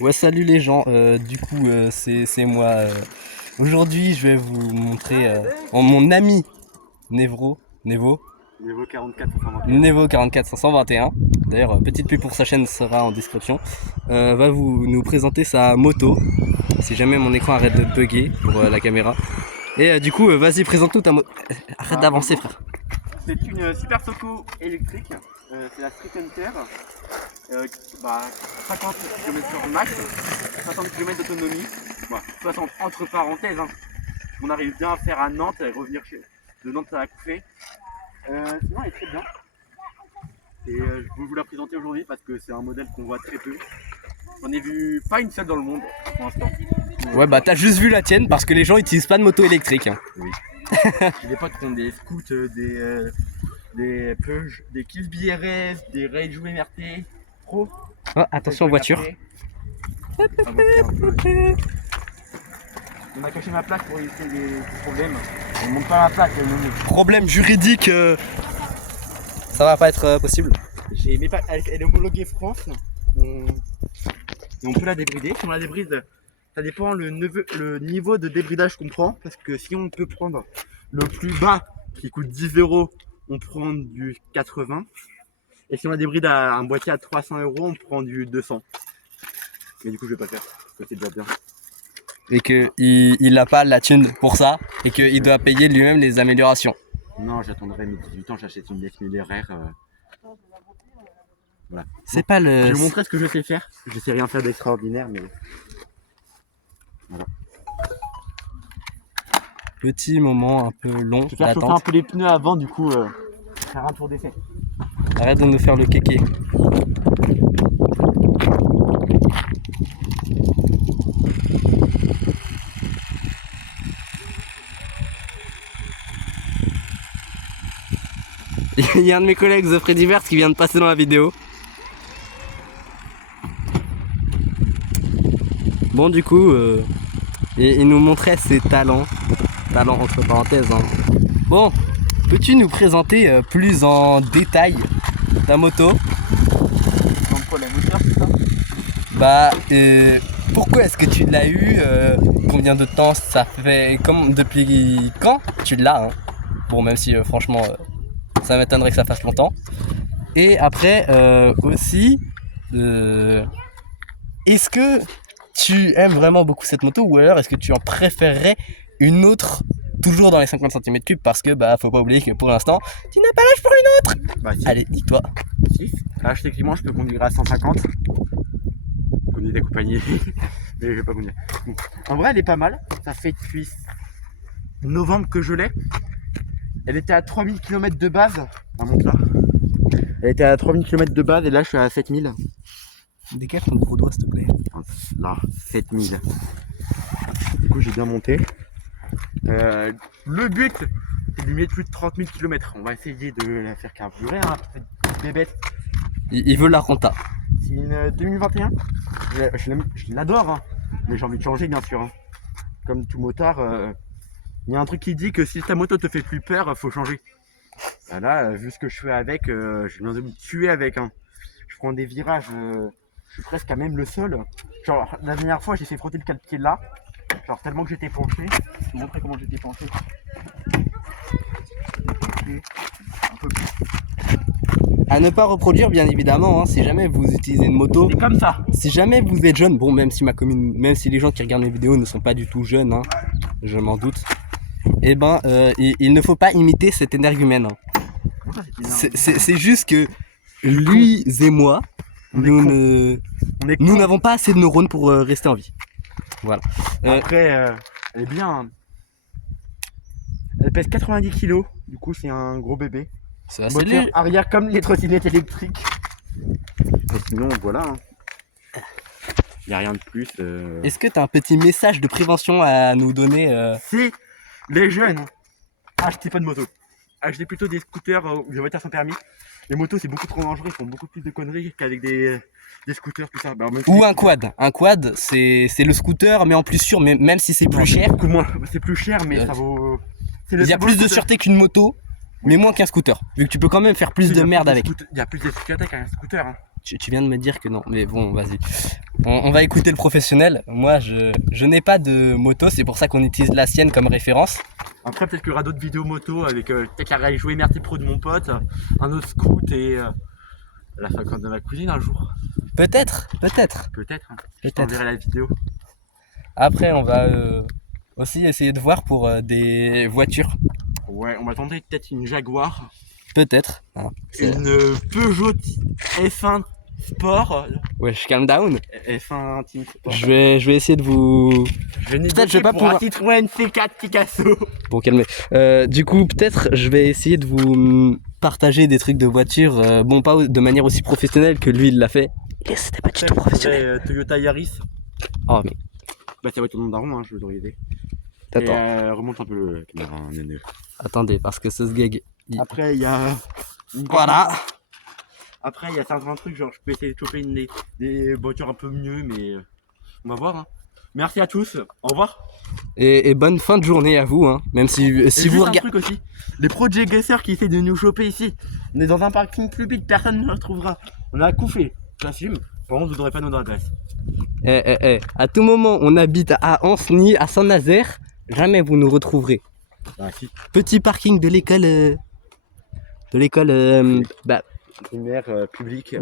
Ouais, salut les gens, c'est moi. Aujourd'hui, je vais vous montrer mon ami Nevo, Niveau 44 521. Nevo 44 521. D'ailleurs, petite pub pour sa chaîne sera en description. Va nous présenter sa moto, si jamais mon écran arrête de bugger pour la caméra. Et vas-y, présente-nous ta moto. Arrête d'avancer, frère. C'est une Super Soco électrique. C'est la Street Hunter. 50 km/h max, 60 km d'autonomie. 60 entre parenthèses. On arrive bien à faire à Nantes et revenir de Nantes à la Couffée. Sinon, elle est très bien. Et je vais vous la présenter aujourd'hui parce que c'est un modèle qu'on voit très peu. J'en ai vu pas une seule dans le monde pour l'instant. Ouais, bah t'as juste vu la tienne parce que les gens utilisent pas de moto électrique. Oui. J'ai des potes qui ont des scouts, des Peugeot, des Kills BRS, des Rage MRT Pro. Oh, attention aux voitures. On a caché ma plaque pour éviter des problèmes. On ne monte pas ma plaque. Problème juridique, ça va pas être possible. Elle est homologuée France. On peut la débrider. Si on la débride, ça dépend le niveau de débridage qu'on prend. Parce que si on peut prendre le plus bas qui coûte 10 €, on prend du 80. Et si on la débride à un boîtier à 300 €, on prend du 200. Mais du coup, je vais pas le faire parce que c'est déjà bien. Et qu'il n'a pas la thune pour ça et qu'il doit payer lui-même les améliorations. Non, j'attendrai mes 18 ans, j'achète une 9000 RR. Voilà. C'est pas Je le. vais vous montrer ce que je sais faire. Je sais rien faire d'extraordinaire, mais voilà. Petit moment un peu long Je vais faire chauffer un d'attente. peu les pneus avant, du coup, faire un tour d'essai. Arrête de nous faire le kéké. Il y a un de mes collègues, The Freddy Vert, qui vient de passer dans la vidéo. Bon, il nous montrait ses talents. Talents entre parenthèses. Bon, peux-tu nous présenter plus en détail ta moto? Donc, quoi, la moteur, c'est ça? Bah, pourquoi est-ce que tu l'as eu? Combien de temps ça fait? Depuis quand tu l'as? Bon, même si franchement, ça m'étonnerait que ça fasse longtemps. Et après, aussi, est-ce que tu aimes vraiment beaucoup cette moto ou alors est-ce que tu en préférerais une autre, toujours dans les 50 cm3? Parce que, bah, faut pas oublier que pour l'instant, tu n'as pas l'âge pour une autre. Bah, si. Allez, dis-toi. Si. Là, techniquement, je peux conduire à 150. Conduire des compagnies. Mais je vais pas conduire. Bon. En vrai, elle est pas mal. Ça fait depuis novembre que je l'ai. Elle était à 3000 km de base. Elle monte là. Elle était à 3000 km de base et là, je suis à 7000. Dégage ton gros doigt, s'il te plaît. Là, 7000. Du coup, j'ai bien monté. Le but, c'est de lui mettre plus de 30 000 km. On va essayer de la faire carburer. Cette bébête, Il veut la renta. c'est une 2021. Je l'adore, mais j'ai envie de changer, bien sûr. Comme tout motard, il y a un truc qui dit que si ta moto te fait plus peur, faut changer. Bah là, vu ce que je fais avec, j'ai envie de me tuer avec. Je prends des virages, je suis presque à même le sol. Genre, la dernière fois, j'ai fait frotter le pied là. Genre, tellement que j'étais penché. Je vais vous montrer comment j'étais penché. Un peu plus. À ne pas reproduire, bien évidemment, si jamais vous utilisez une moto. C'est comme ça. Si jamais vous êtes jeune, bon, même si les gens qui regardent mes vidéos ne sont pas du tout jeunes, je m'en doute, eh ben, il ne faut pas imiter cet énergumène. C'est juste que lui et moi, nous n'avons pas assez de neurones pour rester en vie. Voilà. Après, elle est bien. Elle pèse 90 kg, du coup c'est un gros bébé. C'est assez Moteur lourd. arrière comme les trottinettes électriques. Et sinon voilà. Il n'y a rien de plus. Est-ce que tu as un petit message de prévention à nous donner Si les jeunes, achetez pas de moto. Achetez plutôt des scooters ou des voitures sans permis. Les motos c'est beaucoup trop dangereux, ils font beaucoup plus de conneries qu'avec des scooters, tout ça. Bah, ou un quad. Un quad, c'est le scooter, mais en plus sûr, mais même si c'est plus cher. Beaucoup moins. C'est plus cher, mais ça vaut. Il y a plus de sûreté qu'une moto, mais moins qu'un scooter. Vu que tu peux quand même faire plus de merde avec. Il y a plus de sécurité qu'un scooter. tu viens de me dire que non. Mais bon, vas-y. On va écouter le professionnel. Moi, je n'ai pas de moto, c'est pour ça qu'on utilise la sienne comme référence. Après, peut-être qu'il y aura d'autres vidéos moto avec peut-être la Rallye jouer Merti Pro de mon pote, un autre scoot et la 50 de ma cousine un jour. Peut-être. Peut-être, hein. Je Peut-être. t'enverrai la vidéo. Après, on va aussi essayer de voir pour des voitures. Ouais, on va tenter peut-être une Jaguar, Peut-être. Ah, une Peugeot F1 Sport, wesh, calm down. F1 Team Sport. Je vais essayer de vous... Peut-être je vais pas pour un pouvoir- Citroën C4 Picasso. Pour calmer. Du coup, peut-être, je vais essayer de vous partager des trucs de voiture. Bon, pas de manière aussi professionnelle que lui, il l'a fait. Et c'était pas du tout professionnel. Toyota Yaris. Oh, mais Bah, ça va être ton nom daron, hein, je vais te aider. Et attends. remonte un peu le caméra, hein, néné. Attendez, parce que ce gag... Après, il y a. Voilà. Après, il y a certains trucs, genre je peux essayer de choper des voitures un peu mieux, mais on va voir. Hein. Merci à tous, au revoir. Et bonne fin de journée à vous, hein. Même si Et vous juste un regardez... truc aussi, les Project Guessers qui essaient de nous choper ici. On est dans un parking public, personne ne nous retrouvera. On a couffé, j'assume. Par contre, vous n'aurez pas notre adresse. À tout moment, on habite à Ancenis, à Saint-Nazaire. Jamais vous nous retrouverez. Ah si, Petit parking de l'école... bah, primaire, public. Ouais.